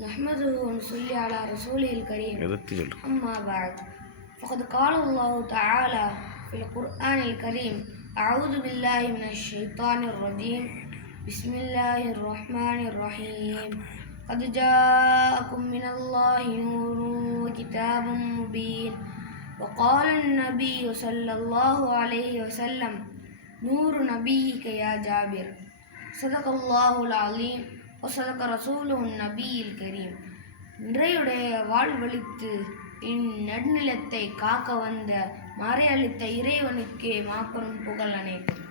نحمده ونصلي على رسوله الكريم. أما بعد. فقد قال الله تعالى في القرآن الكريم أعوذ بالله من الشيطان الرجيم. بسم الله الرحمن الرحيم. قد جاءكم من الله نور وكتاب مبين. وقال النبي صلى الله عليه وسلم نور نبيك يا جابر صدق الله العظيم وصدق رسوله النبي الكريم இன்றையுடைய வாழ்வழித்து இந்நடுநிலத்தை காக்க வந்த மறையளித்த இறைவனுக்கே மாபெரும் புகழ் அனைத்தும்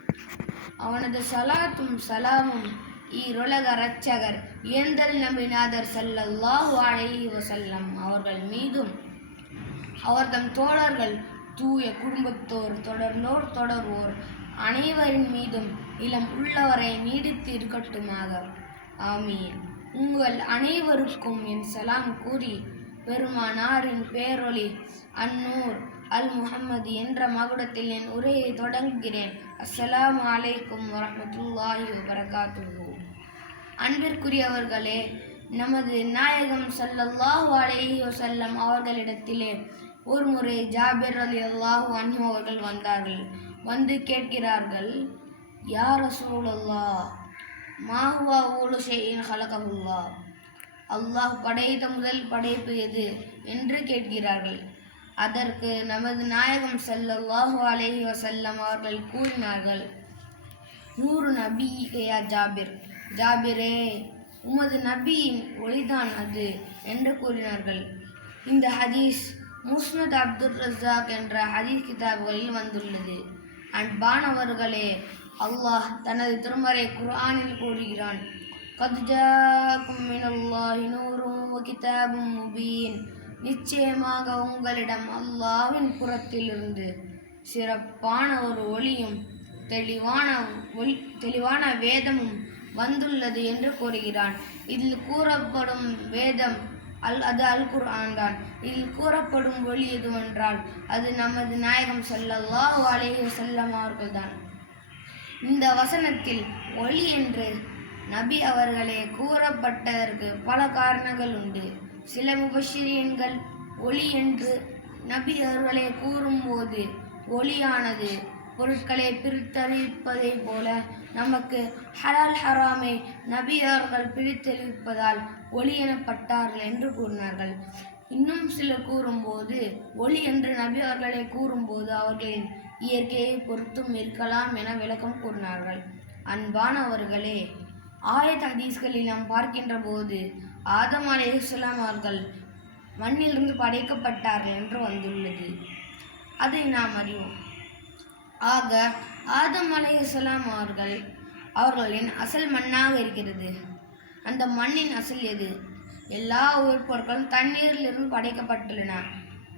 அவனது சலாத்தும் சலாமும் ஈருலக இரட்சகர் இயந்தல் நபிநாதர் ஸல்லல்லாஹு அலைஹி வஸல்லம் அவர்கள் மீதும் அவர்தம் தோழர்கள் தூய குடும்பத்தோர் தொடர்ந்தோர் தொடர்வோர் அனைவரின் மீதும் இளம் உள்ளவரை நீடித்து இருக்கட்டுமாக. ஆமீன். உங்கள் அனைவருக்கும் என் சலாம் கூறி பெருமானாரின் பேரொளி அன்னூர் அல் முஹம்மது என்ற மகுடத்தில் என் உரையை தொடங்குகிறேன். அஸ்ஸலாம் அலைக்கும் வரமத்துல்லாஹி வபரகாத்துஹு. அன்பிற்குரியவர்களே நமது நாயகம் சல்லல்லாஹு அலைஹி வசல்லம் அவர்களிடத்திலே ஒரு முறை ஜாபிர் ரலியல்லாஹு அன்ஹு அவர்கள் வந்தார்கள். வந்து கேட்கிறார்கள் யார் ரசூலல்லாஹ் மா ஊழு செய்யின் ஹலகவுல்லா அல்லாஹ் படைத்த முதல் படைப்பு எது? என்று கேட்கிறார்கள். அதற்கு நமது நாயகம் ஸல்லல்லாஹு அலேஹி வசல்லம் அவர்கள் கூறினார்கள் நூறு நபி ஜாபிர் ஜாபிரே உமது நபியின் ஒளிதான் அது என்று கூறினார்கள். இந்த ஹதீஸ் முஸ்னத் அப்துல் ரஸாக் என்ற ஹதீஸ் கிதாபுகளில் வந்துள்ளது. அன்பானவர்களே அல்லாஹ் தனது திருமறை குர்ஆனில் கூறுகிறான். கத் ஜாக்கும் மினல்லாஹி கிதாபும் முபீன். நிச்சயமாக உங்களிடம் அல்லாவின் புறத்திலிருந்து சிறப்பான ஒரு ஒளியும் தெளிவான ஒளி தெளிவான வேதமும் வந்துள்ளது என்று கூறுகிறான். இதில் கூறப்படும் வேதம் அல் அது அல் குர்ஆன் தான். இதில் கூறப்படும் ஒளி எதுவென்றால் அது நமது நாயகம் சல்லல்லாஹு அலேஹி வசல்லம் அவர்கள் தான். இந்த வசனத்தில் ஒளி என்று நபி அவர்களே கூறப்பட்டதற்கு பல காரணங்கள் உண்டு. சில முபஷிரியன்கள் ஒளி என்று நபி அவர்களே கூறும்போது ஒளியானது பொருட்களை பிரித்தறிவிப்பதை போல நமக்கு ஹலால் ஹராமை நபி அவர்கள் பிரித்தறிவிப்பதால் ஒளி எனப்பட்டார்கள் என்று கூறினார்கள். இன்னும் சிலர் கூறும்போது ஒளி என்று நபி அவர்களை கூறும்போது அவர்களின் இயற்கையை பொறுத்தும் இருக்கலாம் என விளக்கம் கூறினார்கள். அன்பானவர்களே ஆயத் ஹதீஸ்களில் நாம் பார்க்கின்ற போது ஆதம் அலைஹிஸ்ஸலாம் அவர்கள் மண்ணிலிருந்து படைக்கப்பட்டார்கள் என்று வந்துள்ளது. அதை நாம் அறிவோம். ஆக ஆதம் அலையுசலாம் அவர்கள் அவர்களின் அசல் மண்ணாக இருக்கிறது. அந்த மண்ணின் அசல் எது? எல்லா உயிர்ப்பொருட்களும் தண்ணீரிலிருந்து படைக்கப்பட்டுள்ளன.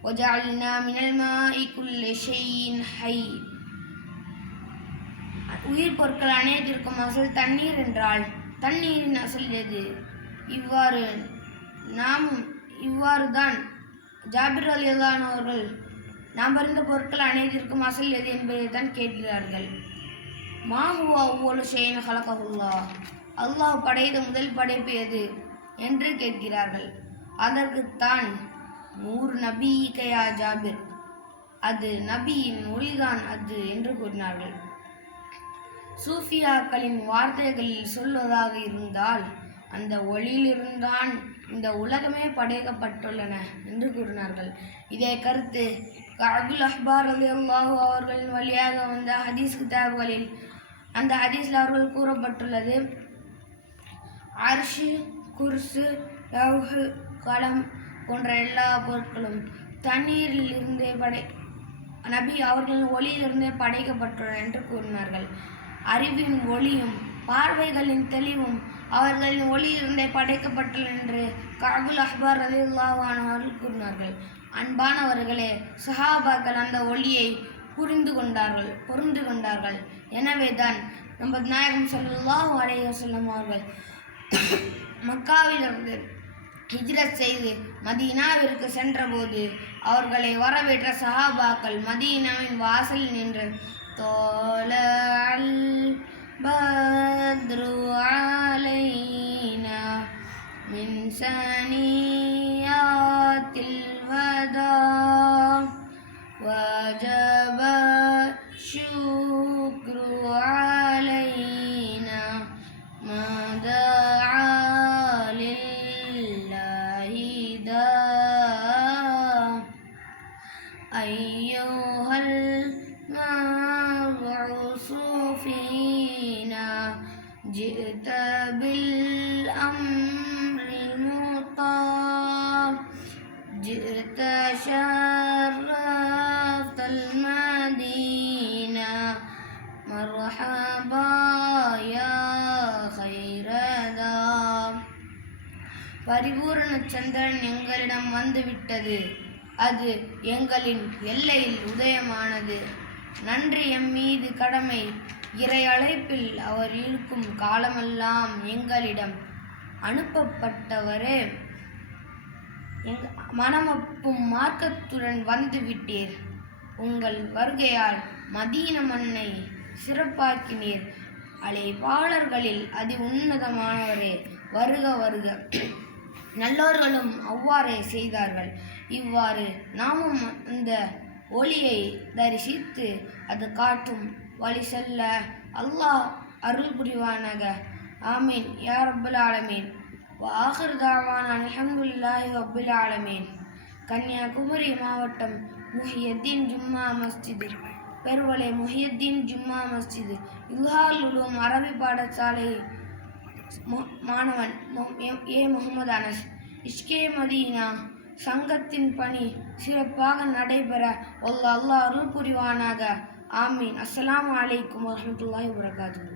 ஒஜாலினா மினல் மாய்குல் ஹை. உயிர் பொருட்கள் அனைத்திற்கும் அசல் தண்ணீர் என்றால் தண்ணீரின் அசல் எது? இவ்வாறு நாமும் இவ்வாறு தான் ஜாபிர் அலியல்லானவர்கள் நாம் அறிந்த பொருட்கள் அனைத்திற்கும் அசல் எது என்பதை தான் கேட்கிறார்கள். மாஹுவா ஒவ்வொரு ஷெயின் ஹலகஹுல்லா அல்லாஹ் படைத்த முதல் படைப்பு எது என்று கேட்கிறார்கள். அதற்குத்தான் நூறு நபி கயா ஜாபிர். அது நபியின் ஒளிதான் அது என்று கூறினார்கள். சூஃபியாக்களின் வார்த்தைகளில் சொல்வதாக இருந்தால் அந்த ஒளியிலிருந்தான் இந்த உலகமே படைக்கப்பட்டுள்ளன என்று கூறினார்கள். இதே கருத்து அப்துல் அஹ்பார் ரலியல்லாஹு அவர்களின் வழியாக வந்த ஹதீஸ் கிதாபுகளில் அந்த ஹதீஸில் அவர்கள் கூறப்பட்டுள்ளது அர்ஷு குர்சு லவ்ஹு களம் போன்ற எல்லா பொருட்களும் தண்ணீரில் இருந்தே படை நபி அவர்களின் ஒளியிலிருந்தே படைக்கப்பட்டுள்ளன என்று கூறினார்கள். அறிவின் ஒளியும் பார்வைகளின் தெளிவும் அவர்களின் ஒளியிலிருந்தே படைக்கப்பட்டது என்று கபுல் அஹ்பார் ரலியல்லாஹு கூறினார்கள். அன்பானவர்களே சஹாபாக்கள் அந்த ஒளியை புரிந்து கொண்டார்கள் புரிந்து கொண்டார்கள். எனவேதான் நமது நாயகம் ஸல்லல்லாஹு அடைய சொல்லும் அவர்கள் மக்காவிலிருந்து ஹிஜ்ரத் செய்து மதீனாவிற்கு சென்றபோது அவர்களை வரவேற்ற சஹாபாக்கள் மதீனாவின் வாசலில் நின்று தோலல் بدر علينا من ثنيات الوداع. وجب الشكر علينا ما دعا لله دار جئت شرفت المدينة مرحبا يا خير دام பரிபூரண சந்திரன் எங்களிடம் வந்துவிட்டது அது எங்களின் எல்லையில் உதயமானது நன்றி எம் மீது கடமை இறை அழைப்பில் அவர் இருக்கும் காலமெல்லாம் எங்களிடம் அனுப்பப்பட்டவரே எங்க மனமப்பும் மார்க்கத்துடன் வந்து விட்டீர். உங்கள் வருகையால் மதீன மண்ணை சிறப்பாக்கினீர். அழைப்பாளர்களில் அதி உன்னதமானவரே வருக வருக. நல்லோர்களும் அவ்வாறே செய்தார்கள். இவ்வாறு நாமும் அந்த ஒளியை தரிசித்து அது காட்டும் வழி செல்ல அல்லாஹ் அருள் புரிவானாக ஆமீன். யார் அபுல் ஆலமீன். வாகர் தாவான் அல்ஹம்துலில்லாஹி அபுல் ஆலமீன். கன்னியாகுமரி மாவட்டம் முஹியத்தீன் ஜும்மா மஸ்ஜிது. பெருவலை முஹியத்தீன் ஜும்மா மஸ்ஜிது. இல்ஹால் உலூம் அரபி பாடசாலை மாணவன் ஏ முகமது அனஸ். இஷ்கே மதீனா சங்கத்தின் பணி சிறப்பாக நடைபெற ஒல்ல அல்லாஹ் அருள் புரிவானாக ஆமீன். அஸ்லாம் அலைக்கும் வரஹ்மத்துல்லாஹி வபரகாத்துஹு.